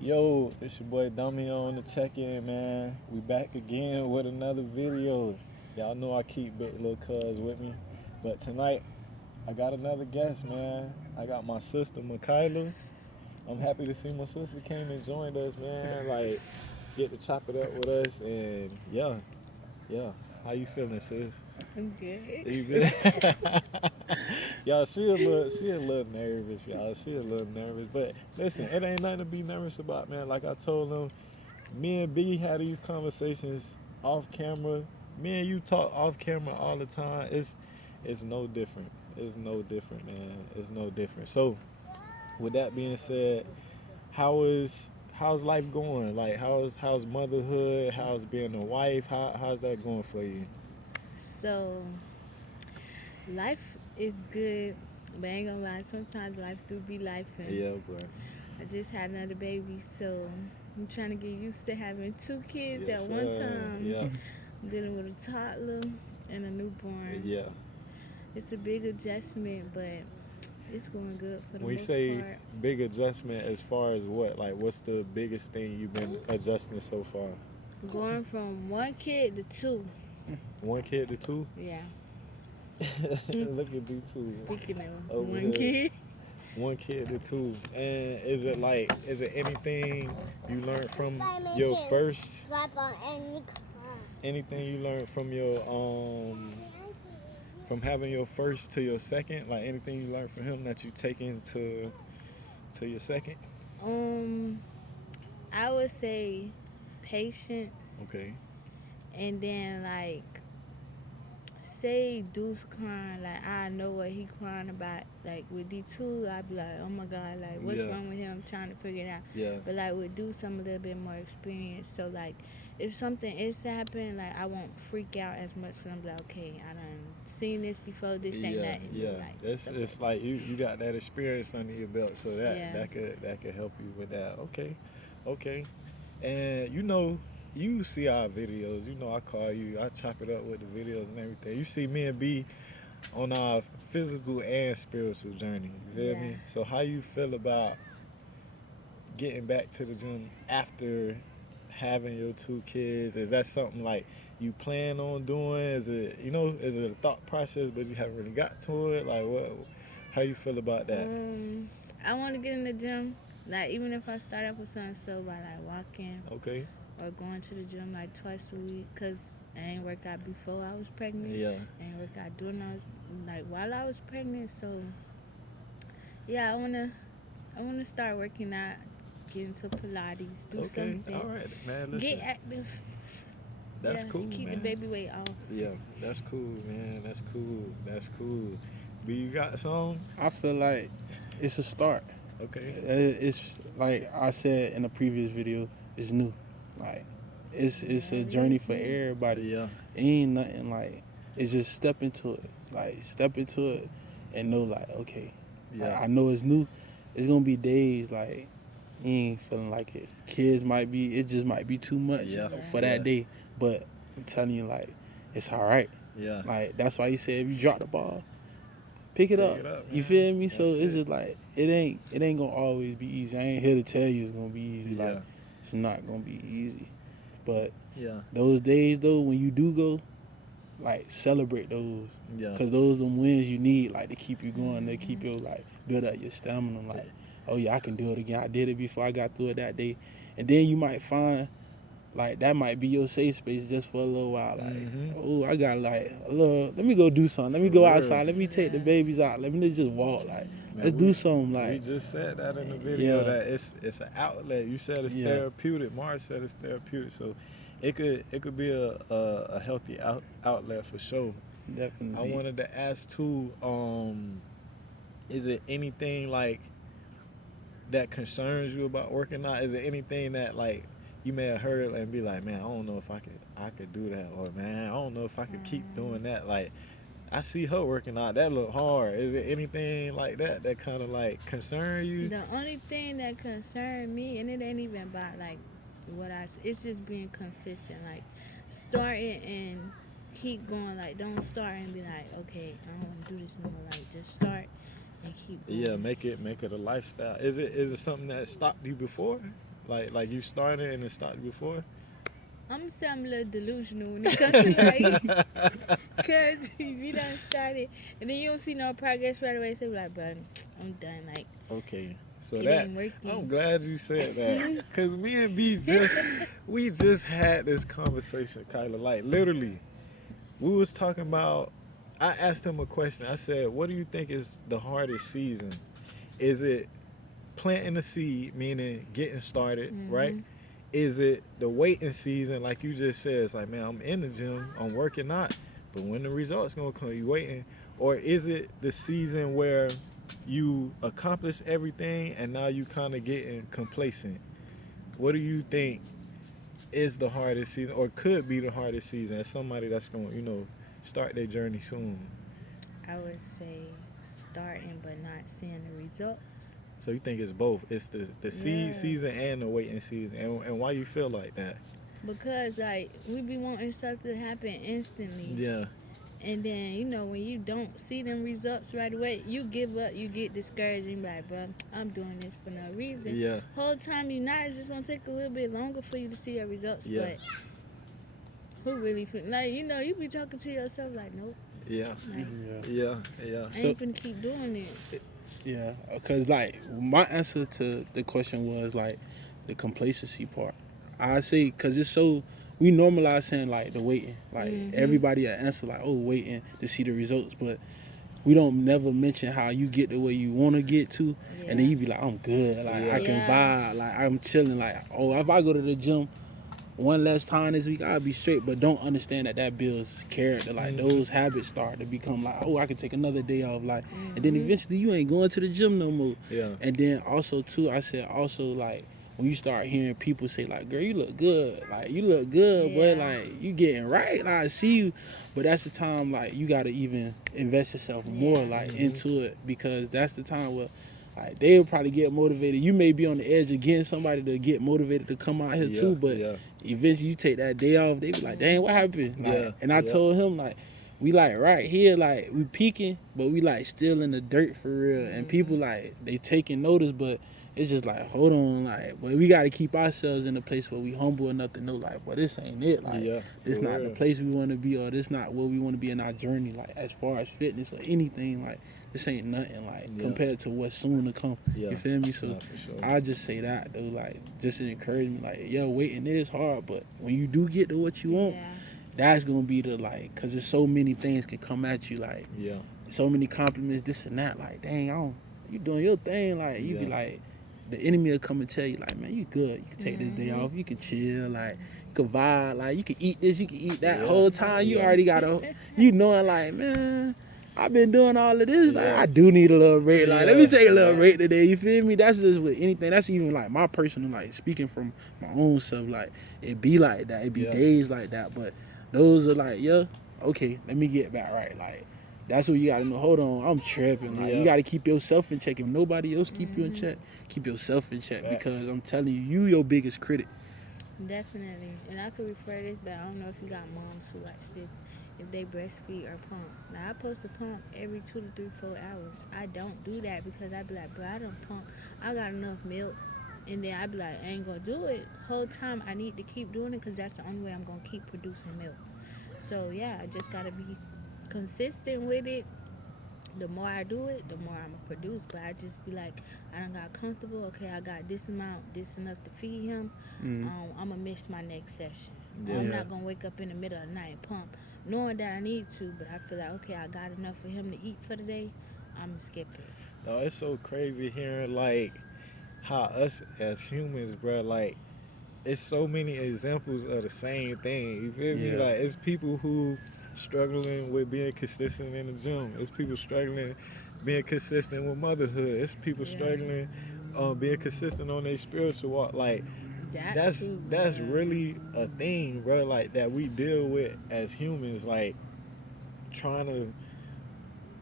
Yo, it's your boy Dummy on the check-in, man. We back again with another video. Y'all know I keep big little cuz with me, but tonight I got another guest, man. I got my sister, Michaela. I'm happy to see my sister came and joined us, man. Like, get to chop it up with us, and yeah. How you feeling, sis? I'm good. You good? Y'all, she a little nervous, y'all. She a little nervous, but listen, it ain't nothing to be nervous about, man. Like I told them, me and B had these conversations off camera. Me and you talk off camera all the time. It's no different. It's no different, man. It's no different. So, with that being said, how's life going? Like how's motherhood? How's being a wife? How's that going for you? So, life is good, but I ain't gonna lie, sometimes life do be life. And Yeah, bro. I just had another baby, so I'm trying to get used to having two kids Yes, at one time. Yeah, I'm dealing with a toddler and a newborn. yeah. It's a big adjustment, but it's going good for the When you most say part. big adjustment, as far as what? Like, what's the biggest thing you've been adjusting so far? Going from one kid to two. One kid to two? Yeah. Look at B two. Speaking of Over one here. kid. One kid to two. And is it anything you learned from your first? Anything you learned from your from having your first to your second? Like anything you learned from him that you taking to your second? Um, I would say patience. Okay. And then like say Deuce crying, like I know what he crying about. Like with D2, I'd be like, oh my god, like what's Yeah. wrong with him? I'm trying to figure it out. Yeah. But like with Deuce, I'm a little bit more experienced. So like if something is happening, like I won't freak out as much. Cause I'm like, okay, I done seen this before. This ain't Yeah, nothing. yeah. Like, It's like you got that experience under your belt, so that Yeah. that could help you with that. Okay. And you see our videos. You know I call you. I chop it up with the videos and everything. You see me and B on our physical and spiritual journey. You feel Yeah. me? So how you feel about getting back to the gym after having your two kids? Is that something like you plan on doing? Is it a thought process but you haven't really got to it? Like what how you feel about that? I want to get in the gym. Like even if I start off with something slow by like walking Okay. or going to the gym like twice a week, cause I ain't work out before I was pregnant. Yeah. I ain't work out during I was like while I was pregnant. So yeah, I wanna start working out, get into Pilates, do Okay. something, All right, man. Listen. get active. That's Yeah, cool, keep man. the baby weight off. Yeah, that's cool, man. That's cool. That's cool. But you got some? I feel like it's a start. Okay. It's like I said in a previous video, it's new. Like it's Yeah, a it journey is for new. everybody. Yeah. It ain't nothing like it's just step into it. Like step into it and know like okay, Yeah. I know it's new. It's gonna be days like you ain't feeling like it. It just might be too much Yeah. for Yeah. that day. But I'm telling you like it's all right. Yeah. Like that's why you said if you drop the ball, pick it up. You man. feel me? So That's it's it. just like it ain't gonna always be easy. I ain't here to tell you it's gonna be easy. Yeah. Like it's not gonna be easy. But Yeah. those days though, when you do go, like celebrate those, Yeah. cause those them wins you need, like to keep you going, to keep you like build up your stamina. Like, oh yeah, I can do it again. I did it before. I got through it that day, and then you might find like that might be your safe space just for a little while. Like, oh, I got like a little. Let me go do something. Let me For go real. outside. Let me take the Yeah. babies out. Let me just walk. Like, Man, let's do something. We Like, just said that in the video Yeah. that it's an outlet. You said it's Yeah. therapeutic. Mars said it's therapeutic. So it could be a healthy outlet for sure. definitely. I wanted to ask too. Is it anything like that concerns you about working out? Is it anything that like you may have heard and be like, man, I don't know if I could do that, or man, I don't know if I could keep doing that. Like I see her working out. That look hard. Is it anything like that that kind of like concern you? The only thing that concerned me, and it ain't even about like it's just being consistent. Like starting and keep going. Like don't start and be like, okay, I don't want to do this no more. Like just start and keep going. Yeah, make it a lifestyle. Is it something that stopped you before? Like you started and it stopped you before? I'm gonna say I'm a little delusional when it comes to like, cause if you done started and then you don't see no progress right away, so you're like, bro, I'm done. Like Okay. So it that ain't I'm working. glad you said that. Cause me and B we just had this conversation, Kyla. Like literally, we was talking about I asked him a question. I said, what do you think is the hardest season? Is it planting the seed, meaning getting started, right? Mhm. Is it the waiting season, like you just said? It's like, man, I'm in the gym, I'm working out, but when the results gonna come, you waiting? Or is it the season where you accomplish everything and now you kind of getting complacent? What do you think is the hardest season, or could be the hardest season, as somebody that's gonna, start their journey soon? I would say starting but not seeing the results. So you think it's both? It's the seed Yeah. season and the waiting season, and why you feel like that? Because like we be wanting stuff to happen instantly. Yeah, And then, when you don't see them results right away, you give up, you get discouraged, and be like, bro, I'm doing this for no reason. yeah, Whole time you not, it's just gonna take a little bit longer for you to see your results. yeah, But who really feel like, you be talking to yourself like, nope, yeah, like, Yeah. yeah. I ain't finna keep doing it. Yeah, because like my answer to the question was like the complacency part. I say because it's so we normalize saying like the waiting, like Mhm. everybody answer like oh waiting to see the results, but we don't never mention how you get the way you want to get to, and then Yeah. you be like I'm good, like I can Yeah. vibe, like I'm chilling, like oh if I go to the gym one less time this week, I'll be straight. But don't understand that builds character. Like Mhm. those habits start to become like, oh, I can take another day off. Like, and then Mhm. eventually you ain't going to the gym no more. Yeah, And then also too, I said also like when you start hearing people say like, girl, you look good. Like you look good, but Yeah. like you getting right. Like I see you. But that's the time like you gotta even invest yourself more Yeah. like Mhm. into it because that's the time where like they'll probably get motivated. You may be on the edge of getting somebody to get motivated to come out here yeah, too, but yeah, eventually you take that day off, they be like, dang, what happened? Like, yeah, and I yeah, told him like, we like right here, like we peaking, but we like still in the dirt for real. And people like they taking notice, but it's just like, hold on, like, but we got to keep ourselves in a place where we humble enough to know, like, well, this ain't it. Like, yeah. this For not the real. place we want to be, or this not where we want to be in our journey. Like, as far as fitness or anything, like, this ain't nothing. Like, Yeah. compared to what's soon to come. Yeah, You feel me? So. nah, for sure. I just say that though, like just to encourage me, like yo, waiting is hard, but when you do get to what you want, Yeah. that's gonna be the like, cause there's so many things can come at you, like Yeah, so many compliments, this and that, like dang, you doing your thing, like you be Yeah. like, the enemy will come and tell you, like man, you good, you can take this day Mhm. off, you can chill, like you can vibe, like you can eat this, you can eat that. Yeah. Whole time you Yeah. already got you knowing like man. I've been doing all of this. Like, Yeah. I do need a little break. Like, let me Yeah, take a little yeah. break today. You feel me? That's just with anything. That's even like my personal, like speaking from my own self. Like, it be like that. It be Yeah. days like that. But those are like, yeah, okay, let me get back right. Like, that's what you gotta know. Hold on, I'm tripping. Like, Yeah. you gotta keep yourself in check. If nobody else keep you in Mhm. check, keep yourself in check Facts. because I'm telling you, you your biggest critic. Definitely. And I could refer this, but I don't know if you got moms who watch this. If they breastfeed or pump. Now, I supposed to pump every 2 to 3, 4 hours. I don't do that because I be like, bro, I don't pump. I got enough milk. And then I be like, I ain't going to do it. Whole time, I need to keep doing it because that's the only way I'm going to keep producing milk. So, yeah, I just got to be consistent with it. The more I do it, the more I'm going to produce. But I just be like, I done got comfortable. Okay, I got this amount, this enough to feed him. Mm. I'm gonna miss my next session. Yeah. I'm not gonna wake up in the middle of the night and pump, knowing that I need to, but I feel like okay, I got enough for him to eat for the day. I'm gonna skip it. No, it's so crazy hearing like how us as humans, bro, like it's so many examples of the same thing. You feel me? Yeah. Like it's people who struggling with being consistent in the gym. It's people struggling being consistent with motherhood. It's people Yeah. struggling being consistent on their spiritual walk. Like That too, that's bro. really a thing, bro. Like that we deal with as humans, like trying to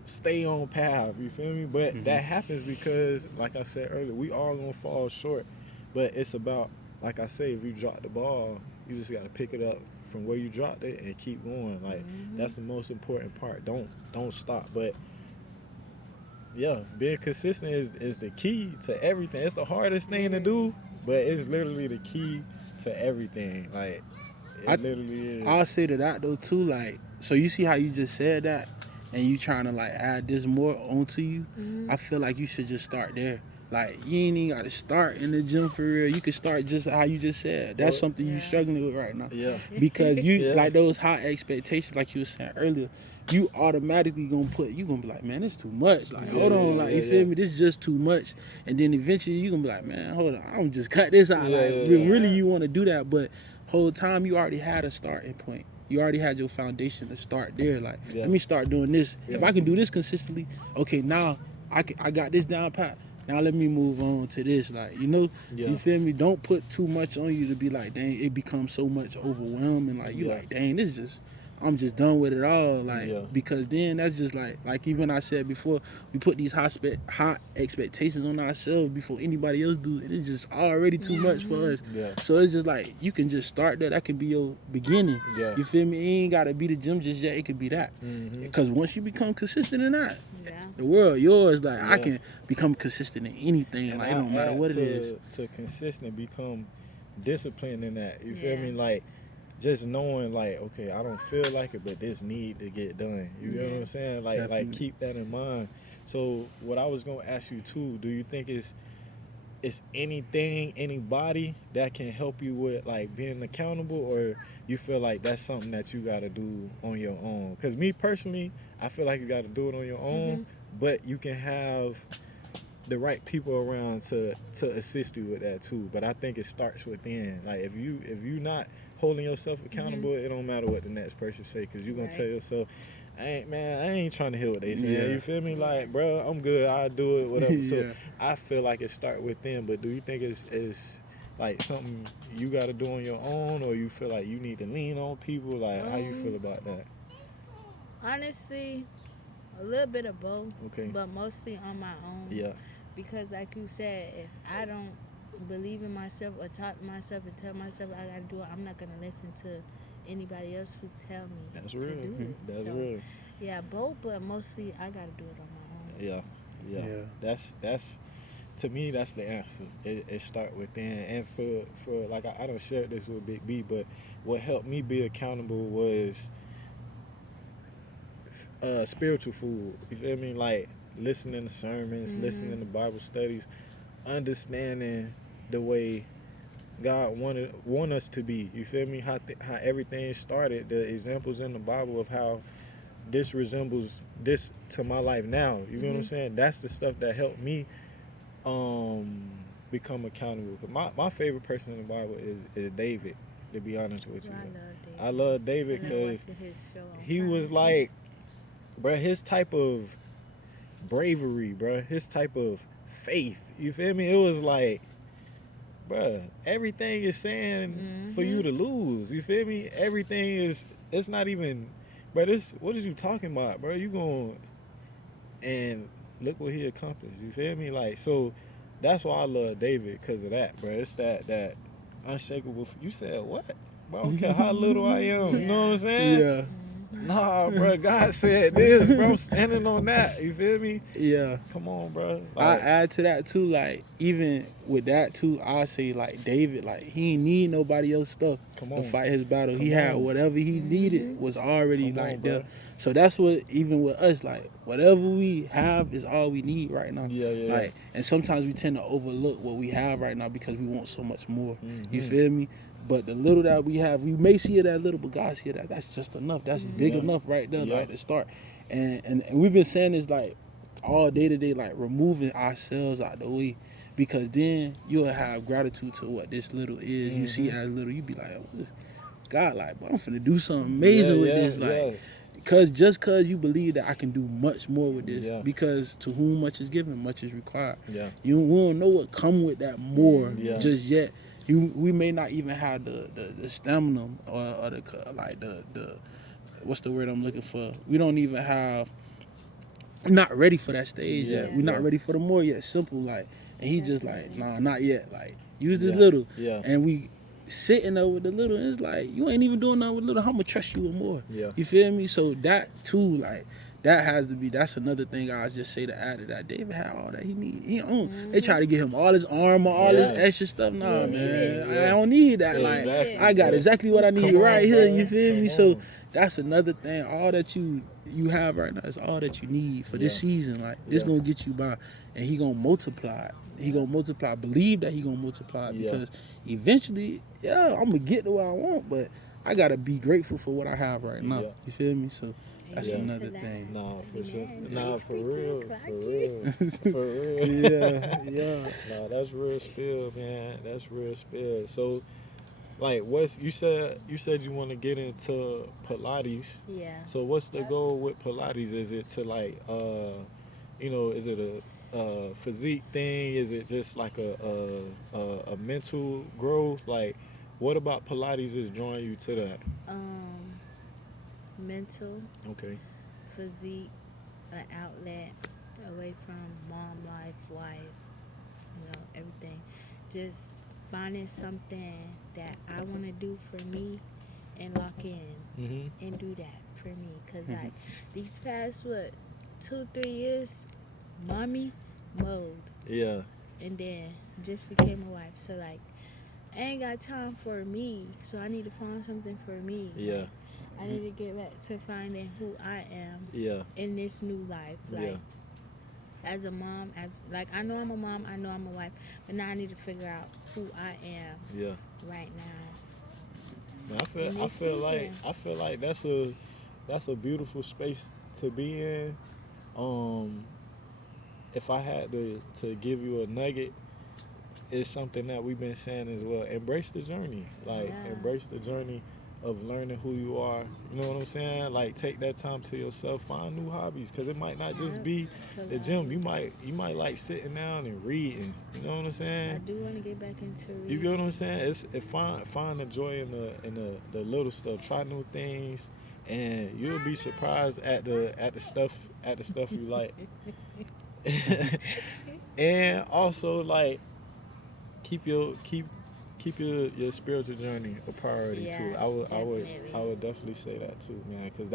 stay on path. You feel me? But Mhm. that happens because, like I said earlier, we all gonna fall short. But it's about, like I say, if you drop the ball, you just gotta pick it up from where you dropped it and keep going. Like Mhm. that's the most important part. Don't stop. But being consistent is the key to everything. It's the hardest thing to do, but it's literally the key to everything. Like, I- it literally is. I'll say to that though too, like, so you see how you just said that, and you trying to like add this more onto you. I feel like you should just start there. Like, you ain't even got to start in the gym for real. You can start just how you just said. That's something you struggling with right now. Yeah. Because you Yeah. like those high expectations, like you were saying earlier. You automatically gonna be like, man, it's too much. Like, hold on, like, you feel me? This is just too much. And then eventually you gonna be like, man, hold on, I'm just cut this out. Really, you want to do that, but whole time you already had a starting point. You already had your foundation to start there. Like, let me start doing this. If I can do this consistently, okay, now I got this down pat. Now let me move on to this. Like, you feel me? Don't put too much on you to be like, dang, it becomes so much overwhelming. Like, you like, dang, this is just, I'm just done with it all. Like, because then that's just like even I said before, we put these high expectations on ourselves before anybody else do it. It's just already too much for us. So it's just like, you can just start there. That can be your beginning. You feel me? It ain't got to be the gym just yet. It could be that. Because once you become consistent in that, the world yours. Like, I can become consistent in anything. And like, it don't matter what it is. To consistent, become disciplined in that. You feel me? Like, just knowing, like, okay, I don't feel like it, but this need to get done. You know what I'm saying? Like, Definitely. like, keep that in mind. So what I was gonna ask you too, do you think it's anything, anybody that can help you with like being accountable, or you feel like that's something that you gotta do on your own? Because me personally, I feel like you gotta do it on your own, but you can have the right people around to assist you with that too. But I think it starts within. Like, if you not holding yourself accountable, it don't matter what the next person say, because you're gonna tell yourself, I ain't trying to hear what they say. You feel me? Like, bro, I'm good, I'll do it, whatever. So I feel like it start within. But do you think it's like something you gotta do on your own, or you feel like you need to lean on people? Like, how you feel about that? Honestly, a little bit of both, Okay. but mostly on my own. Yeah. Because like you said, if I don't believe in myself or talk to myself and tell myself I gotta do it, I'm not gonna listen to anybody else who tell me That's to real. do it. That's So, real. yeah, both, but mostly I gotta do it on my own. Yeah. That's to me, that's the answer. It start within. And for like, I don't share this with Big B, but what helped me be accountable was spiritual food. You feel me? Like, listening to sermons, listening to Bible studies, understanding the way God want us to be. You feel me? How everything started. The examples in the Bible of how this resembles this to my life now. You know what I'm saying? That's the stuff that helped me become accountable. My favorite person in the Bible is David. To be honest with you, I love David because he was like, bruh, his type of bravery, bruh, his type of faith. You feel me? It was like, bruh, everything is saying for you to lose. You feel me? Everything is, it's not even, bruh, what is you talking about, bruh? You going, and look what he accomplished. You feel me? Like, so that's why I love David, because of that, bruh. It's that unshakable. You said what? Bro, I don't care how little I am. You know what I'm saying? Yeah. Nah, bro. God said this, bro. I'm standing on that. You feel me? Yeah. Come on, bro. I Like, add to that too, like, even with that too, I say like David, like, he ain't need nobody else stuff to fight his battle. He had whatever he needed was already like there. bro. So that's what, even with us, like, whatever we have is all we need right now. Yeah. Like, and sometimes we tend to overlook what we have right now because we want so much more. You feel me? But the little that we have, we may see it as little, but God see it as that's just enough. That's big enough right there, like, to start. And we've been saying this like all day to day, like removing ourselves out the way, because then you'll have gratitude to what this little is. You see as little, you be like, oh, this God, like, boy, I'm finna do something amazing with this, like. Cause you believe that I can do much more with this, because to whom much is given, much is required. We don't know what come with that more just yet. We may not even have the stamina or the what's the word I'm looking for? We don't even have. We're not ready for that stage yet. We're not ready for the more yet. Simple, like, and he just like, nah, not yet. Like, use this little, and we sitting there with the little, and it's like, you ain't even doing nothing with little. I'm gonna trust you with more. You feel me? So that too, like, that's another thing I just say to add to that. David had all that he need. They try to get him all his armor, all this extra stuff. Nah, man, I don't need that. Like, I got exactly what I need right here. You feel me? So that's another thing. All that you have right now is all that you need for this season. Like, this gonna get you by, and he gonna multiply it. He gonna multiply. Believe that he gonna multiply it, because eventually, I'm gonna get to what I want, but I gotta be grateful for what I have right now. You feel me? So that's another thing. Nah, for sure. Nah, for real. Yeah. Nah, that's real spill, man. That's real spill. So, like, you said you want to get into Pilates. Yeah. So what's the goal with Pilates? Is it to, like, is it a physique thing? Is it just like a mental growth? Like, what about Pilates is drawing you to that? Mental. Okay. Physique, an outlet away from mom life, wife, everything. Just finding something that I want to do for me and lock in and do that for me. Because, like, these past, 2-3 years, mommy mode. Yeah. And then just became a wife. So, like, I ain't got time for me. So I need to find something for me. Yeah. Like, I need to get back to finding who I am in this new life. Like, as a mom, I know I'm a mom, I know I'm a wife, but now I need to figure out who I am right now. I feel like that's a beautiful space to be in. If I had to give you a nugget, it's something that we've been saying as well. Embrace the journey. Like, embrace the journey of learning who you are. You know what I'm saying? Like, take that time to yourself. Find new hobbies, because it might not just be the gym. You might like sitting down and reading. You know what I'm saying? I do want to get back into reading. You get what I'm saying? Find the joy in the little stuff. Try new things, and you'll be surprised at the stuff you like. And also, like, keep your spiritual journey a priority too. I would definitely say that too, man, because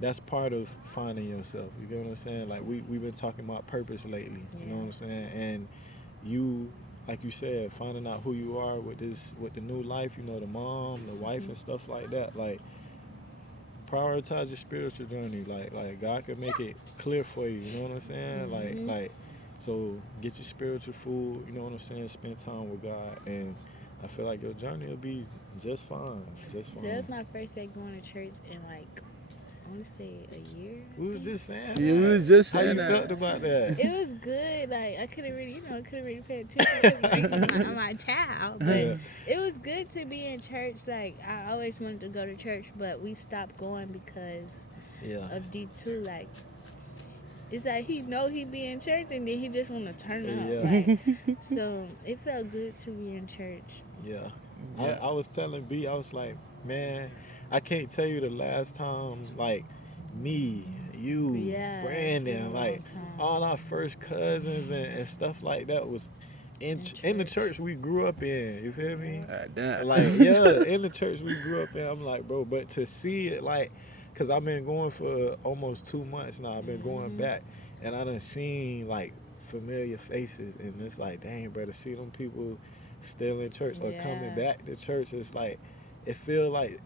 that's part of finding yourself. You get what I'm saying? Like, we've been talking about purpose lately. You know what I'm saying? And you, like you said, finding out who you are with the new life. The mom, the wife, and stuff like that. Like, prioritize your spiritual journey. Like God can make it clear for you. You know what I'm saying? Like. So get your spiritual food, you know what I'm saying? Spend time with God, and I feel like your journey will be just fine. So that was my first day going to church in, like, I want to say a year. We was just saying You was just how saying you that. felt about that. It was good. Like, I couldn't really pay attention to my child. But it was good to be in church. Like, I always wanted to go to church, but we stopped going because of D2. Like, it's like he know he be in church, and then he just want to turn up. Like, so it felt good to be in church. Yeah. I was telling B, I was like, man, I can't tell you the last time, like, me, you, Brandon, like, all our first cousins and stuff like that was in the church we grew up in. You feel me? Like, in the church we grew up in. I'm like, bro, but to see it, like, because I've been going for almost 2 months now. I've been going back, and I done seen, like, familiar faces, and it's like, dang, bro, to see them people still in church or coming back to church, it's like, it feel like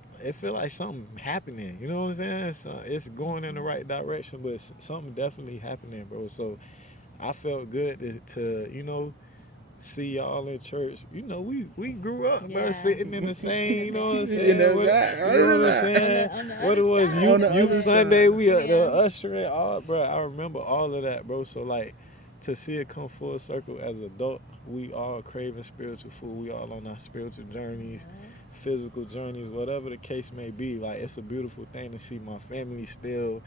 something happening. You know what I'm saying? So it's going in the right direction, but something definitely happening, bro. So I felt good to see y'all in church. We grew up, bro, sitting in the same, you know what I'm saying? You know what I'm saying? What it was, youth Sunday, we at the ushering, all, bro. I remember all of that, bro. So, like, to see it come full circle as an adult, we all craving spiritual food. We all on our spiritual journeys, physical journeys, whatever the case may be. Like, it's a beautiful thing to see my family still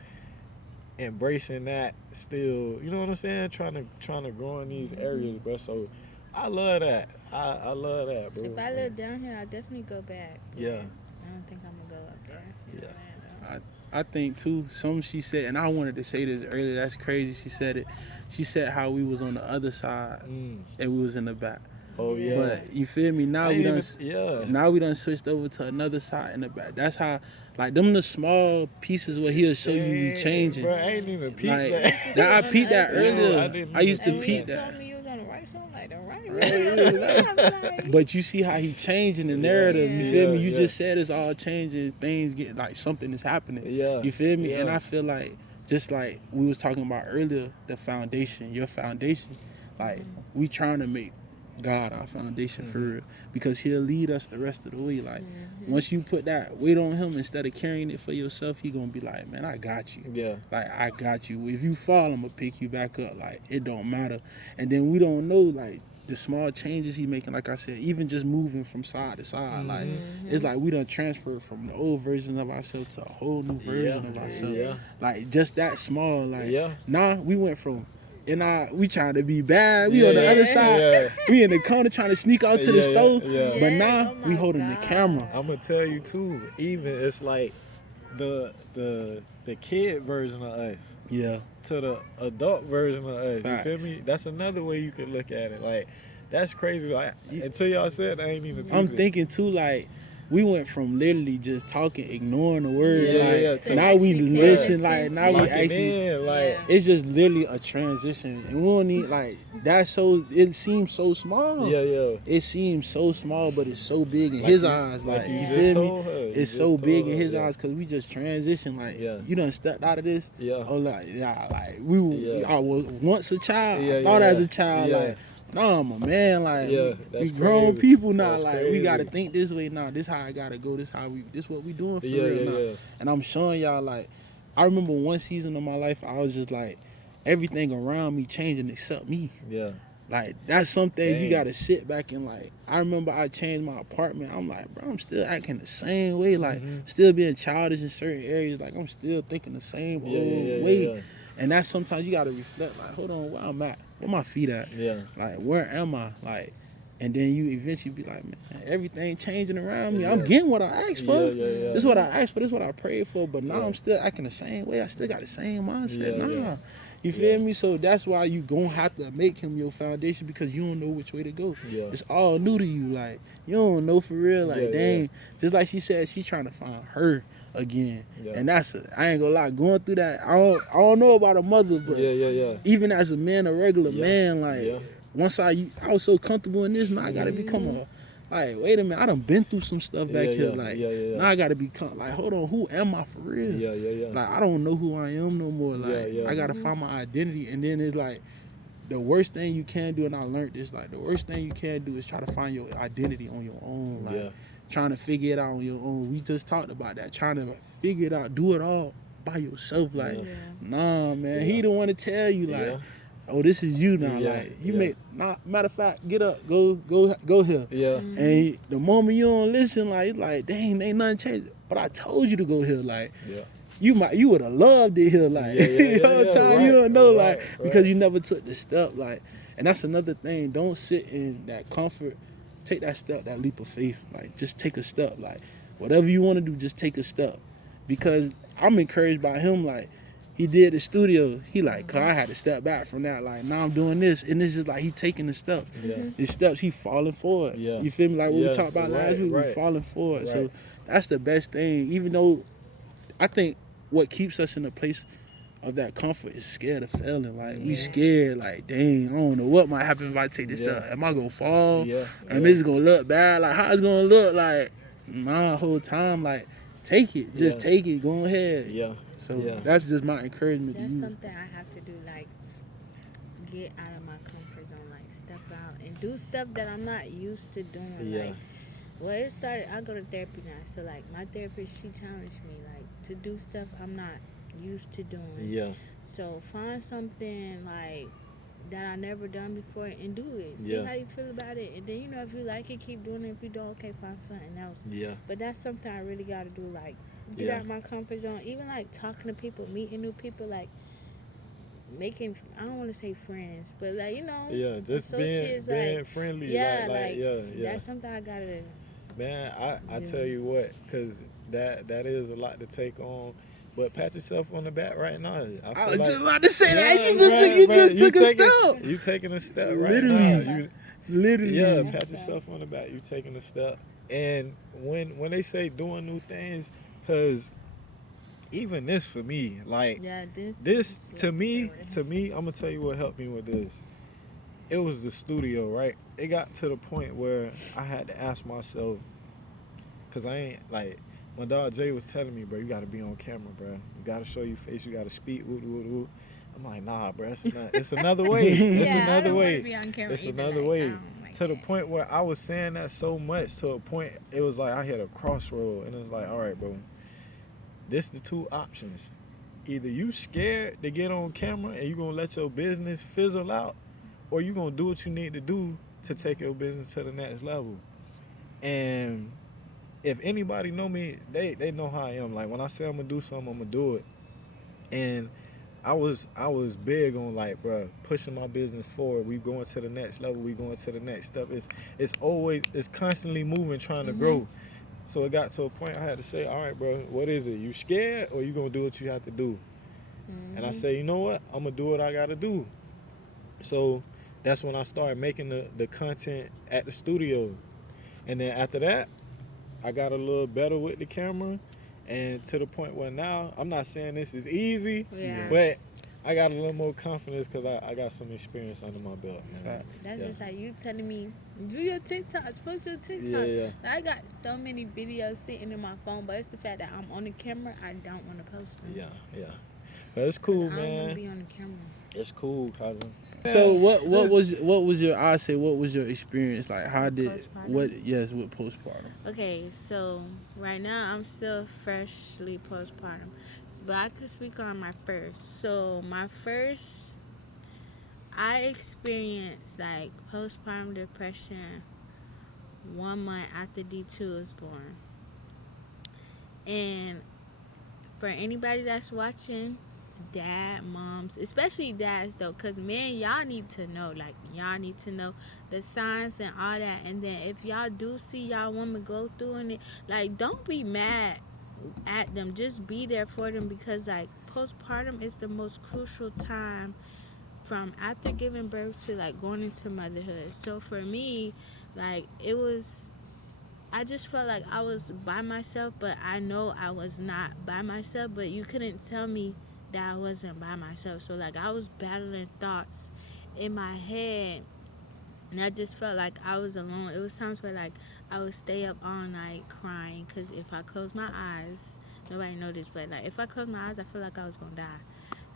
embracing that, still, you know what I'm saying? Trying to grow in these areas, bro. So I love that. I love that, bro. If I live down here, I'll definitely go back. Yeah. I don't think I'm gonna go up there. Yeah. I think too, something she said, and I wanted to say this earlier, that's crazy, she said it. She said how we was on the other side and we was in the back. Oh yeah. But you feel me? Now we done switched over to another side in the back. That's how, Like them the small pieces where he'll show you you changing. Bro, I ain't even peeped Like that. that, I peeped that Yo, earlier. I didn't I used to And when you peep that. told me you was on the right side, I'm like, the right, Right, right. But you see how he changing the narrative. You feel me? You Yeah. just said it's all changing. Things get like something is happening. Yeah. You feel me? Yeah. And I feel like just like we was talking about earlier, the foundation, your foundation. Like we trying to make God our foundation for real, because He'll lead us the rest of the way. Like once you put that weight on Him instead of carrying it for yourself, He gonna be like, man, I got you. Yeah. Like I got you. If you fall, I'm gonna pick you back up. Like it don't matter. And then we don't know like the small changes He making. Like I said, even just moving from side to side, like it's like we done transferred from the old version of ourselves to a whole new version of ourselves. Yeah. Like just that small. Like Yeah. nah, we went from. We trying to be bad. We on the other side. Yeah. We in the corner trying to sneak out to the stove. Yeah. But now Oh we my holding the God. camera. I'm gonna tell you too. Even it's like the kid version of us Yeah. to the adult version of us. Facts. You feel me? That's another way you could look at it. Like that's crazy. Like until y'all said, I ain't even. I'm peeped it. thinking too, like we went from literally just talking, ignoring the word. Yeah, like to now we actually paying listen. Like attention. now we Locking actually. in, like It's just literally a transition, and we don't need like that's so. It seems so small. yeah. It seems so small, but it's so big in Like His you- eyes. Like you you just feel me? told her. You It's just so told big in her, His yeah. eyes because we just transition. Like Yeah. you done stepped out of this. Yeah. Oh, like we were. Yeah. I was once a child. Yeah, I thought yeah. as a child, Yeah. like, no, I'm a man. Like, Yeah, we that's grown crazy. people now. That's Like, we gotta crazy. think this way now. This how I gotta go. This what we doing for Yeah, real yeah, now. yeah. And I'm showing y'all. Like, I remember one season of my life, I was just like, everything around me changing except me. Yeah. Like, that's some things you Dang. gotta sit back and like. I remember I changed my apartment. I'm like, bro, I'm still acting the same way. Like, still being childish in certain areas. Like, I'm still thinking the same old way. Yeah. And that's sometimes you gotta reflect, like, hold on, where I'm at, where my feet at, Yeah. like, where am I, like, and then you eventually be like, man, everything changing around me. I'm Yeah. getting what I asked for. Yeah. This is what I asked for. This is what I prayed for. But now Yeah. I'm still acting the same way. I still got the same mindset. Yeah, yeah. You feel me? So that's why you gonna have to make Him your foundation, because you don't know which way to go. Yeah. It's all new to you. Like, you don't know for real. Like, Yeah, dang. Just like she said, she trying to find her again. Yeah. And that's I ain't gonna lie, going through that, I don't know about a mother, but Yeah. even as a man, a regular Yeah. man, like Yeah. once I was so comfortable in this, now I gotta become like, wait a minute, I done been through some stuff back here. Like, now I gotta become like, hold on, who am I for real? Yeah. Like, I don't know who I am no more. Like, Yeah. I gotta find my identity. And then it's like, the worst thing you can do, and I learned this, like, the worst thing you can do is try to find your identity on your own. Like, Yeah. trying to figure it out on your own. We just talked about that. Trying to figure it out, do it all by yourself. Like, nah, man. He don't want to tell you, like, Yeah. oh, this is you now. Yeah, Like, you yeah. matter of fact, get up, go here. Yeah. And the moment you don't listen, like, it's like, dang, ain't nothing changed. But I told you to go here. Like, Yeah. you would have loved it here. Like, the whole time you don't know, like, because you never took the step. Like, and that's another thing. Don't sit in that comfort. Take that step, that leap of faith. Like, just take a step. Like, whatever you want to do, just take a step. Because I'm encouraged by him. Like, he did the studio. He like, cause I had to step back from that. Like, now I'm doing this, and it's just like he taking the steps. Yeah. The steps, he falling forward. Yeah. You feel me? Like what Yeah, we talked about last week, we right. falling forward. Right. So that's the best thing. Even though I think what keeps us in a place of that comfort is scared of failing. Like, we scared, like, dang, I don't know what might happen if I take this step. Am I gonna fall? Yeah. And it's gonna look bad. Like, how it's gonna look? Like, my whole time, like, take it. Just take it. Go ahead. Yeah. So Yeah. that's just my encouragement to That's you. something I have to do, like, get out of my comfort zone, like, step out and do stuff that I'm not used to doing. Yeah. Like, well, it started, I go to therapy now, so, like, my therapist, she challenged me, like, to do stuff I'm not used to doing. Yeah. So find something, like, that I never done before and do it. See Yeah. how you feel about it. And then, you know, if you like it, keep doing it. If you don't, okay, find something else. Yeah. But that's something I really got to do, like, get out of my comfort zone. Even, like, talking to people, meeting new people, like, making, I don't want to say friends, but, like, you know. Yeah. Just being associates, like, friendly. yeah, like, yeah. That's something I got to Man, I Yeah. tell you what, because that is a lot to take on. But pat yourself on the back right now. I was just about to say that. Yeah, She just man, took, you man, just took a taking- step. You taking a step right Literally. now. Literally. Yeah, Yeah. pat yourself on the back. You taking a step. And when they say doing new things, Cause even this for me, like Yeah, this let's to do me, it. to me, I'm gonna tell you what helped me with this. It was the studio, right? It got to the point where I had to ask myself, cause I ain't like my dog Jay was telling me, bro, you gotta be on camera, bro. You gotta show your face. You gotta speak. Woo, woo, woo. I'm like, nah, bro. It's another way. It's Yeah, I another don't want to way. be on camera It's either. another Like, way. I don't like To the that. point where I was saying that so much, to a point it was like I hit a crossroad, and it's like, all right, bro. This the two options. Either you scared to get on camera and you gonna let your business fizzle out, or you gonna do what you need to do to take your business to the next level. And if anybody know me, they know how I am. Like when I say I'm gonna do something, I'm gonna do it. And I was big on like, bro, pushing my business forward. We going to the next level. We going to the next step. It's constantly moving, trying to Mhm. grow. So it got to a point I had to say, all right, bro, what is it? You scared or you gonna do what you have to do? And I Mhm. say, you know what? I'm gonna do what I gotta do. So that's when I started making the content at the studio. And then after that, I got a little better with the camera, and to the point where now I'm not saying this is easy, Yeah. but I got a little more confidence because I got some experience under my belt, man. That's Yeah. just like you telling me, do your TikToks, post your TikToks. Yeah. I got so many videos sitting in my phone, but it's the fact that I'm on the camera, I don't want to post them. Yeah. But it's 'Cause cool, I don't want to man. be on the camera. It's cool, cousin. So what Just- was your I say what was your experience like? How With did postpartum? what yes with postpartum? Okay, so right now I'm still freshly postpartum, but I could speak on my first. So my first, I experienced like postpartum depression 1 month after D2 was born. And for anybody that's watching, dad, moms, especially dads though, because men, y'all need to know, like, y'all need to know the signs and all that. And then if y'all do see y'all woman go through it, like, don't be mad at them, just be there for them, because like postpartum is the most crucial time from after giving birth to like going into motherhood. So for me, like, it was, I just felt like I was by myself, but I know I was not by myself, but you couldn't tell me that I wasn't by myself. So like I was battling thoughts in my head, and I just felt like I was alone. It was times where like I would stay up all night crying, because if I close my eyes, nobody know this, but like if I close my eyes, I feel like I was gonna die.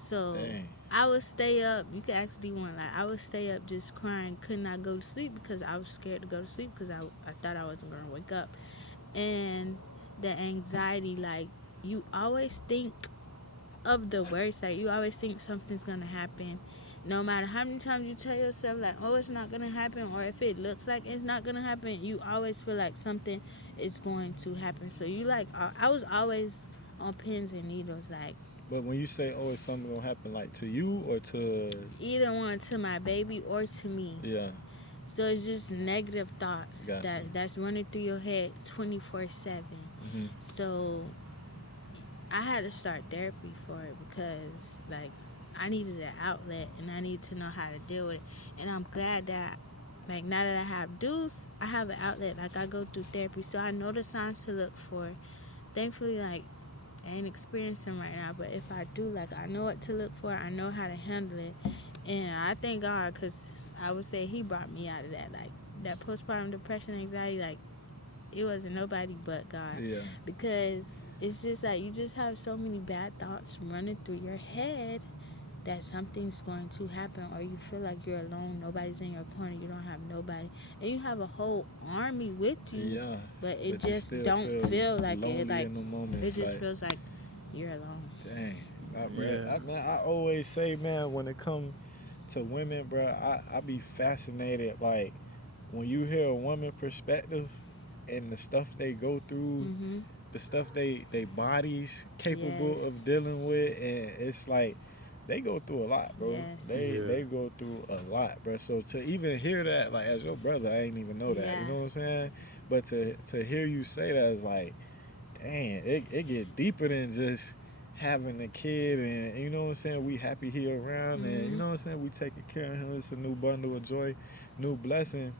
So Dang. I would stay up. You could ask D1. Like I would stay up just crying, could not go to sleep because I was scared to go to sleep because I thought I wasn't gonna wake up. And the anxiety, like you always think of the worst. Like you always think something's gonna happen. No matter how many times you tell yourself like, oh, it's not gonna happen, or if it looks like it's not gonna happen, you always feel like something is going to happen. So you like, I was always on pins and needles, like But when you say, oh, is something gonna happen, like to you or to, either one, to my baby or to me. yeah, So it's just negative thoughts Gotcha. that's running through your head 24/7. mm-hmm. So I had to start therapy for it because like I needed an outlet and I need to know how to deal with it. And I'm glad that like now that I have Deuce, I have an outlet. Like I go through therapy, so I know the signs to look for. Thankfully, like I ain't experiencing right now, but if I do, like I know what to look for. I know how to handle it, and I thank God because I would say He brought me out of that. Like that postpartum depression, anxiety, like it wasn't nobody but God. Yeah. Because it's just like you just have so many bad thoughts running through your head that something's going to happen, or you feel like you're alone, nobody's in your corner, you don't have nobody, and you have a whole army with you, Yeah. but it But you just still don't feel like lonely it. Like in the moments, it just like, feels like you're alone. dang. Yeah. I always say, man, when it comes to women, bro, I be fascinated. Like when you hear a woman perspective and the stuff they go through, Mm-hmm. the stuff they bodies capable Yes. of dealing with, and it's like they go through a lot, bro. Yes. They go through a lot, bro. So to even hear that, like as your brother, I ain't even know that. Yeah. You know what I'm saying? But to hear you say that is like, dang, it get deeper than just having a kid, and you know what I'm saying, we happy he around, and you Mhm. know what I'm saying, we taking care of him. It's a new bundle of joy, new blessing.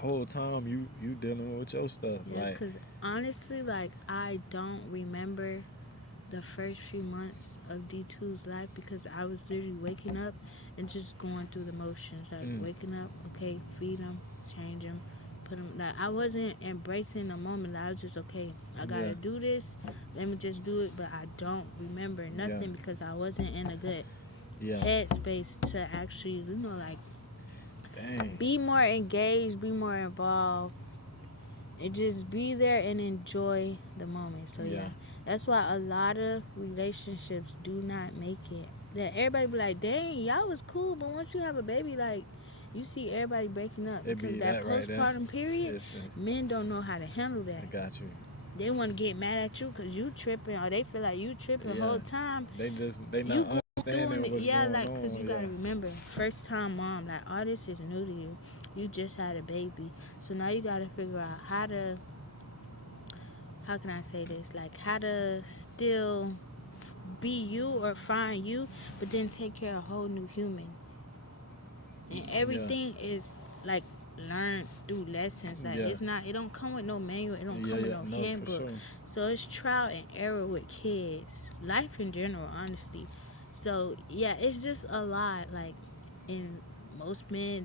whole time you dealing with your stuff. Yeah, Like, because honestly, like, I don't remember the first few months of D2's life because I was literally waking up and just going through the motions. Like, Mm. waking up, okay, feed him, change him, put him. Like, I wasn't embracing the moment. I was just, okay, I gotta Yeah. do this. Let me just do it. But I don't remember nothing Yeah. because I wasn't in a good yeah, headspace to actually, like, dang, be more engaged, be more involved, and just be there and enjoy the moment. So yeah, Yeah. that's why a lot of relationships do not make it. That everybody be like, dang, y'all was cool, but once you have a baby, like, you see everybody breaking up it because be that that right there. postpartum period, It's, men don't know how to handle I that. got you. They want to get mad at you because you tripping, or they feel like you tripping the Yeah. whole time. They not You going through understanding it, what's yeah, going like, because on. you got to Yeah. remember, first time mom, like, all this is new to you. You just had a baby. So now you got to figure out how can I say this? Like, how to still be you or find you, but then take care of a whole new human. And Yeah. everything is like learned through lessons. Like, Yeah. it's not. It don't come with no manual. It don't Yeah. come with Yeah. no No, for handbook. sure. So it's trial and error with kids. Life in general, honestly. So yeah, it's just a lot. Like, and most men,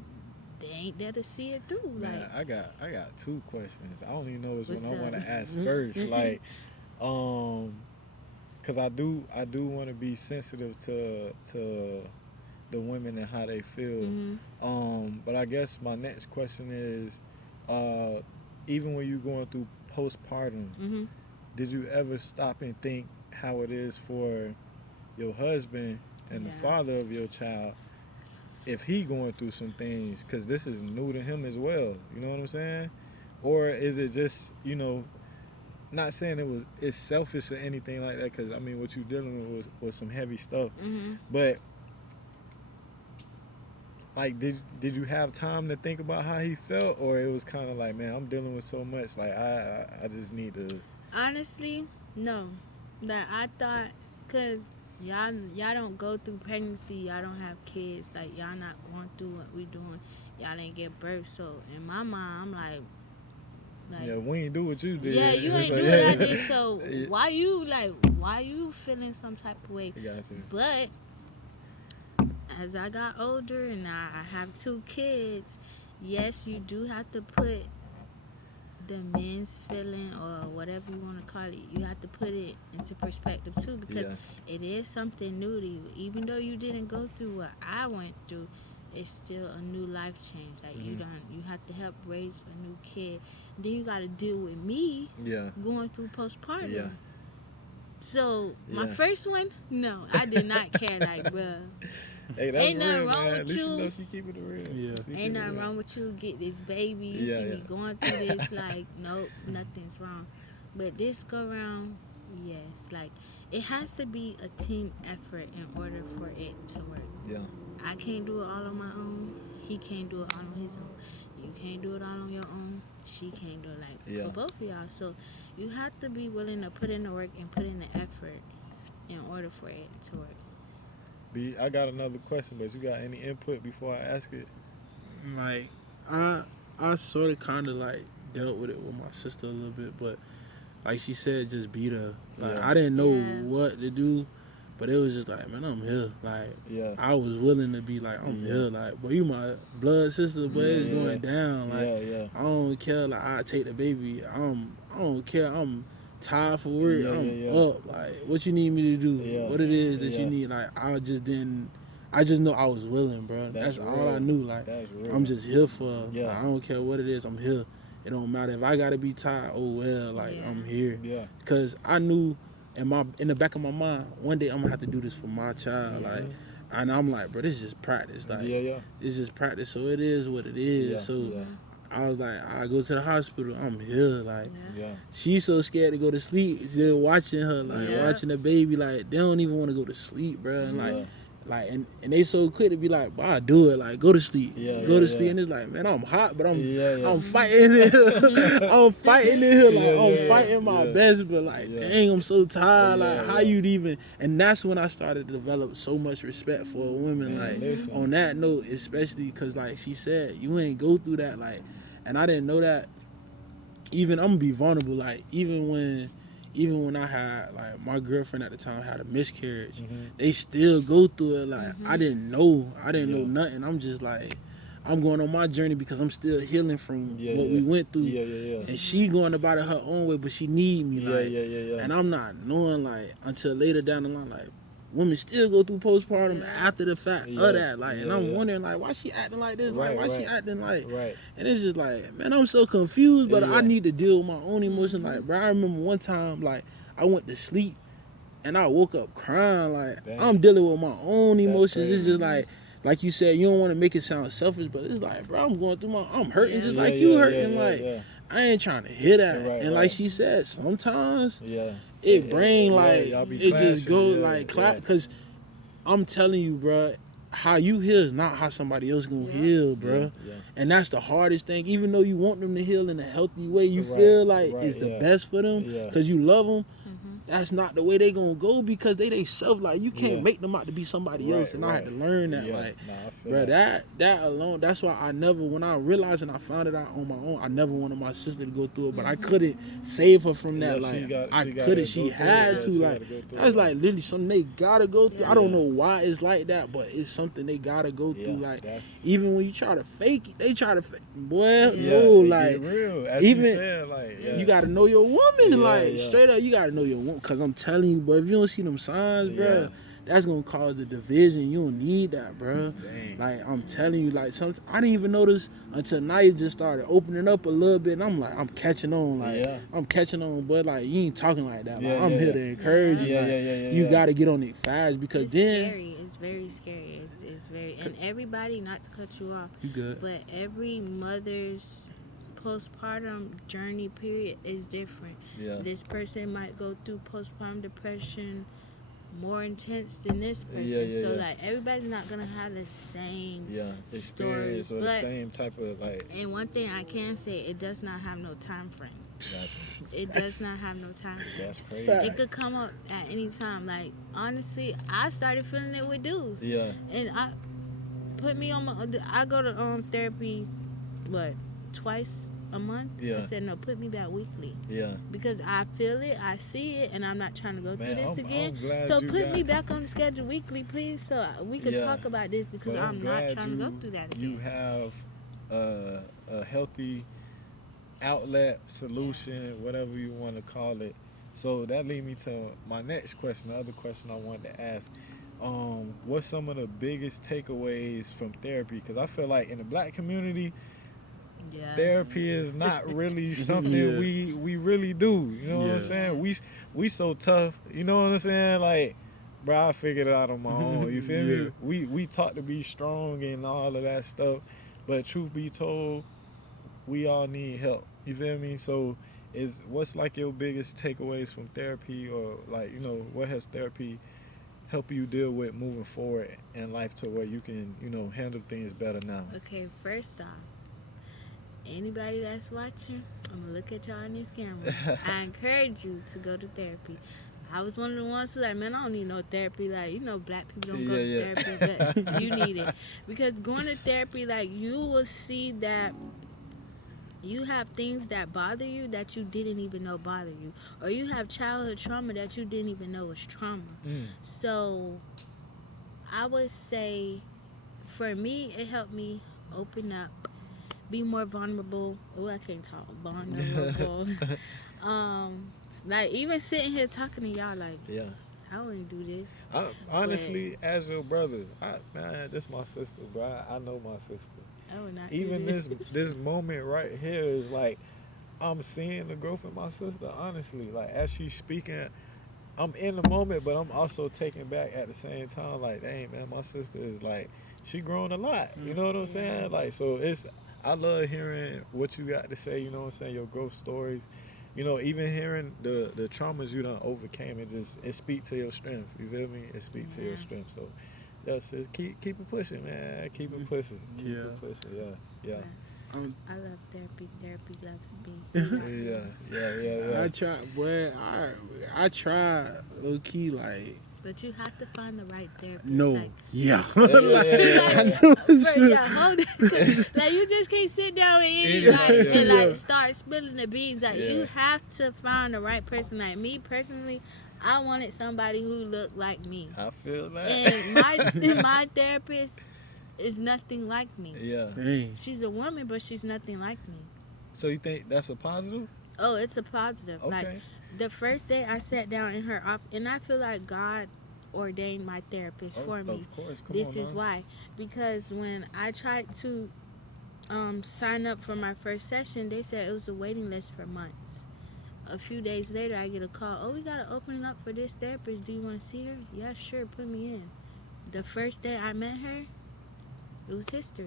they ain't there to see it through. Man, Like, I got two questions. I don't even know which what's one I want to ask up? first. Like, um, cause I do want to be sensitive to the women and how they feel. Mhm. But I guess my next question is, uh, even when you going through postpartum, Mhm. did you ever stop and think how it is for your husband and the Yeah. father of your child if he going through some things? Because this is new to him as well. You know what I'm saying? Or is it just, not saying it's selfish or anything like that? Because I mean, what you dealing with was some heavy stuff. Mhm. But like, did you have time to think about how he felt, or it was kind of like, man, I'm dealing with so much. Like, I just need to. Honestly, no. That I thought, cause y'all don't go through pregnancy, y'all don't have kids, like, y'all not going through what we doing. Y'all didn't get birth, so in my mind, I'm like, Yeah, we ain't do what you did. yeah, you It's ain't like, do what I did. So yeah. why you feeling some type of way? I got you. But as I got older and I have 2 kids, yes, you do have to put the men's feeling or whatever you want to call it, you have to put it into perspective too, because Yeah. it is something new to you. Even though you didn't go through what I went through, it's still a new life change. Like, Mhm. you have to help raise a new kid. Then you got to deal with me Yeah. going through postpartum. Yeah. So my Yeah. first one, no, I did not care. Like, bruh, Hey, that's ain't nothing real, wrong man. At with least you know you. she keep it real. Yeah. She keep Ain't it nothing real. wrong with you. Get this baby. You Yeah, see me yeah. going through this. Like, nope, nothing's wrong. But this go round, yes. Like, it has to be a team effort in order for it to work. Yeah. I can't do it all on my own. He can't do it all on his own. You can't do it all on your own. She can't do it, like, Yeah. for both of y'all. So you have to be willing to put in the work and put in the effort in order for it to work. B, I got another question, but you got any input before I ask it? Like, I sort of kind of like dealt with it with my sister a little bit, but like she said, just beat her. Like, Yeah. I didn't know Yeah. what to do, but it was just like, man, I'm here. Like, Yeah. I was willing to be like, I'm Yeah. here. Like, boy, you my blood sister, but it's Yeah, going down. Like, yeah. I don't care. Like, I take the baby. I don't care. I'm tired for work. Yeah, I'm yeah. up. Like, what you need me to do? Yeah. What it is that Yeah. you need? Like, I just know I was willing, bro. That's That's all I real. knew. Like, That's real. I'm just here for. Yeah. Like, I don't care what it is. I'm here. It don't matter if I gotta be tired. Oh well. Like, Yeah. I'm here. Yeah. Cause I knew in the back of my mind, one day I'm gonna have to do this for my child. Like, and I'm like, bro, this is just practice. Like, yeah. it's just practice. So it is what it is. Yeah. So Yeah. I was like, I go to the hospital. I'm here. Like, Yeah. she's so scared to go to sleep. Still watching her, like Yeah. watching the baby. Like, they don't even want to go to sleep, bro. And Yeah. and they so quick to be like, "Boy, I do it. Like, go to sleep, Yeah, go yeah, to sleep." yeah. And it's like, man, I'm hot, but I'm Yeah. I'm fighting in here. I'm fighting in here. Like, Yeah, I'm yeah, fighting my yeah. best, but like, Yeah. dang, I'm so tired. Yeah, Like, how yeah. you'd even? And that's when I started to develop so much respect for a woman. Man, Like, listen. on that note, especially because, like she said, you ain't go through that. Like, And I didn't know that. Even I'm gonna be vulnerable. Like even when I had like my girlfriend at the time had a miscarriage, they still go through it. Like I didn't know nothing. I'm just like I'm going on my journey because I'm still healing from what we went through. And she going about it her own way, but she need me. And I'm not knowing like until later down the line, like women still go through postpartum after the fact of that. Like, and I'm wondering like why she acting like this? Like why she acting like? And it's just like, man, I'm so confused, but I need to deal with my own emotions. Like, bro, I remember one time like I went to sleep and I woke up crying. Like I'm dealing with my own emotions. It's just like you said, you don't want to make it sound selfish, but it's like, bro, I'm hurting just like you hurting. I ain't trying to hear that. And like she said, sometimes it bring it just goes like clap. Cause I'm telling you, bro, how you heal is not how somebody else gonna heal, bro. And that's the hardest thing. Even though you want them to heal in a healthy way, you feel like it's the best for them, cause you love them. That's not the way they gonna go because they self like you can't make them out to be somebody else. And I had to learn that bro, that alone, that's why I never, when I realized and I found it out on my own, I never wanted my sister to go through it, but I couldn't save her from that. She had to. Like that's like literally something they gotta go through. I don't know why it's like that, but it's something they gotta go through. Like even when you try to fake it, they try to fake, boy, like real. As even you said, like you gotta know your woman, straight up, you gotta know your woman. Cause I'm telling you, but if you don't see them signs, bro, that's gonna cause the division. You don't need that, bro. Dang. Like I'm telling you, like I didn't even notice until Naya just started opening up a little bit, and I'm like, I'm catching on, I'm catching on, but like you ain't talking like that. Like, I'm here to encourage you. You gotta get on it fast because it's then scary. It's very scary. It's very, and everybody, not to cut you off, you good, but every mother's postpartum journey period is different. This person might go through postpartum depression more intense than this person. So like everybody's not gonna have the same experience or the same type of like. And one thing I can say, it does not have no time frame. It does not have no time frame. That's crazy. It could come up at any time. Like honestly, I started feeling it with dudes. And I put me on I go to therapy twice a month. I said no, put me back weekly. Because I feel it, I see it, and I'm not trying to go through this again. So put me back on the schedule weekly, please, so we can talk about this because I'm not trying to go through that again. You have a healthy outlet, solution, whatever you want to call it. So that leads me to my next question, the other question I wanted to ask. What's some of the biggest takeaways from therapy? Because I feel like in the black community, therapy is not really something we really do. You know what I'm saying? We so tough. You know what I'm saying? Like, bro, I figured it out on my own. You feel me? We taught to be strong and all of that stuff. But truth be told, we all need help. You feel me? So what's like your biggest takeaways from therapy, or like, you know, what has therapy help you deal with moving forward in life to where you can, you know, handle things better now? Okay, first off, anybody that's watching, I'm gonna look at y'all in this camera. I encourage you to go to therapy. I was one of the ones who like, man, I don't need no therapy. Like, you know, black people don't go to therapy, but you need it. Because going to therapy, like, you will see that you have things that bother you that you didn't even know bother you. Or you have childhood trauma that you didn't even know was trauma. So, I would say, for me, it helped me open up, be more vulnerable. Oh, I can't talk. Vulnerable. Like, even sitting here talking to y'all, like, I wouldn't do this. Honestly, as your brother, man, this my sister, bro. I know my sister. I would not Even do this. this moment right here is like, I'm seeing the growth in my sister, honestly. Like, as she's speaking, I'm in the moment, but I'm also taken back at the same time. Like, dang, man, my sister is like, she grown a lot. You know what I'm saying? Like, so I love hearing what you got to say, you know what I'm saying, your growth stories. You know, even hearing the traumas you done overcame, it speak to your strength. You feel me? It speak to your strength. So that's just keep it pushing, man. Keep it pushing. Keep it pushing. Yeah. I love therapy. Therapy loves me. Yeah. I try, boy. I try low key, like. But you have to find the right therapist. No. Like, yeah. hold it. Like, you just can't sit down with mean? Like, Anybody, and yeah. like start spilling the beans. Like Yeah. you have to find the right person. Like me personally, I wanted somebody who looked like me. I feel that. And my therapist is nothing like me. Yeah. Dang. She's a woman, but she's nothing like me. So you think that's a positive? Oh, it's a positive. Okay. Like the first day I sat down in her office, and I feel like God ordained my therapist for me. Of course. Come This on is now. why. Because when I tried to sign up for my first session, they said it was a waiting list for months. A few days later, I get a call. Oh, we got to open up for this therapist. Do you want to see her? Yeah, sure. Put me in. The first day I met her, it was history.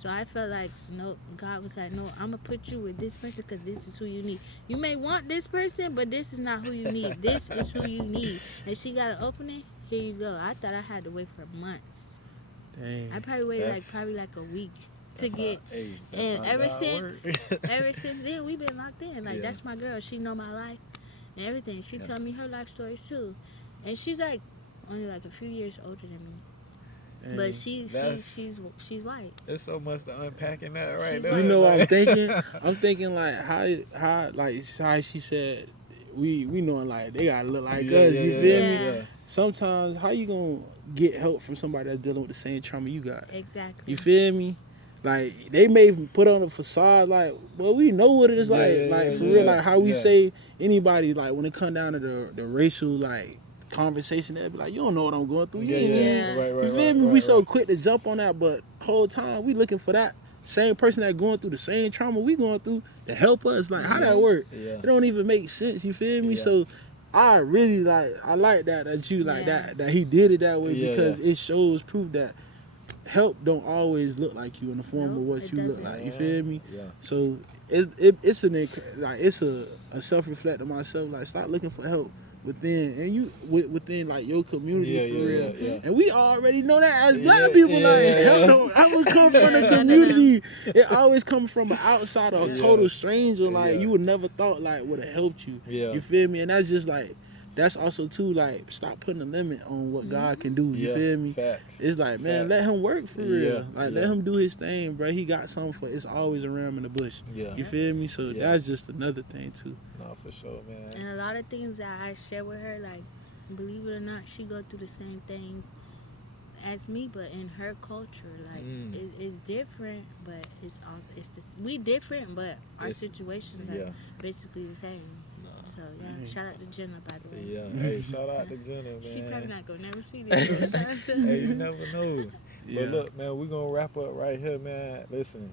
So I felt like, no, God was like, no, I'm going to put you with this person because this is who you need. You may want this person, but this is not who you need. This is who you need. And she got an opening. Here you go. I thought I had to wait for months. Dang. I probably waited That's- like a week to That's get. how- hey, that's And how ever God since, work. ever since then, we've been locked in. Like Yeah. that's my girl. She know my life and everything. She Yeah. told me her life stories too, and she's like only like a few years older than me. Dang. But she's white. There's so much to unpack in that right She's there. white. You know what I'm like- thinking? I'm thinking like how she said we knowing like they gotta look like Yeah, us. yeah, You yeah, feel yeah. me? Yeah. Sometimes how you gonna get help from somebody that's dealing with the same trauma you got? Exactly. You feel me? Like they may put on a facade like, well, we know what it is Yeah, like. yeah, Like yeah, for yeah, real, like how we yeah. say anybody like when it come down to the racial like conversation, they'll be like, you don't know what I'm going through. You ain't even- Yeah. Right, right, You feel right, me? right, We so right. quick to jump on that, but whole time we looking for that same person that going through the same trauma we going through to help us. Like how that Mhm. work? Yeah. It don't even make sense. You feel me? Yeah. So I really I like that you like Yeah. that he did it that way Yeah, because it shows proof that help don't always look like you in the form Nope, of what it you look doesn't. like. You feel me? Yeah. So it's a self reflect of myself. Like stop looking for help within and you within like your community Yeah, for yeah, real. yeah, yeah. And we already know that as Yeah, black people, yeah, like yeah, help yeah. don't ever come from the No, no, no. community. It always comes from an outsider, a Yeah. total stranger. Like Yeah. you would never thought like would have helped you. Yeah. You feel me? And that's just like that's also too like stop putting a limit on what God can do. You Yeah. feel me? Facts. It's like man, Facts. let him work for Yeah, real. Like let yeah. him do his thing, bro. He got something for. It's always a ram in the bush. Yeah. You feel me? So Yeah. that's just another thing too. No, for sure, man. And a lot of things that I share with her, like, believe it or not, she go through the same things as me, but in her culture, like, it's different, but it's just, we different, but our It's- situations Yeah. are basically the same. So, yeah, shout out to Jenna, by the way. Yeah. Hey, shout out to Jenna, man. She probably not gonna never see this. But shout out to Hey, you never know. Yeah. But look, man, we're gonna wrap up right here, man. Listen,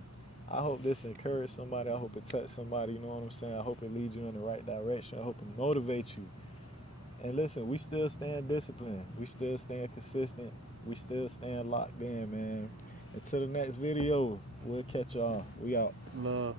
I hope this encouraged somebody. I hope it touched somebody. You know what I'm saying? I hope it leads you in the right direction. I hope it motivates you. And listen, we still staying disciplined. We still staying consistent. We still staying locked in, man. Until the next video, we'll catch y'all. We out. Love.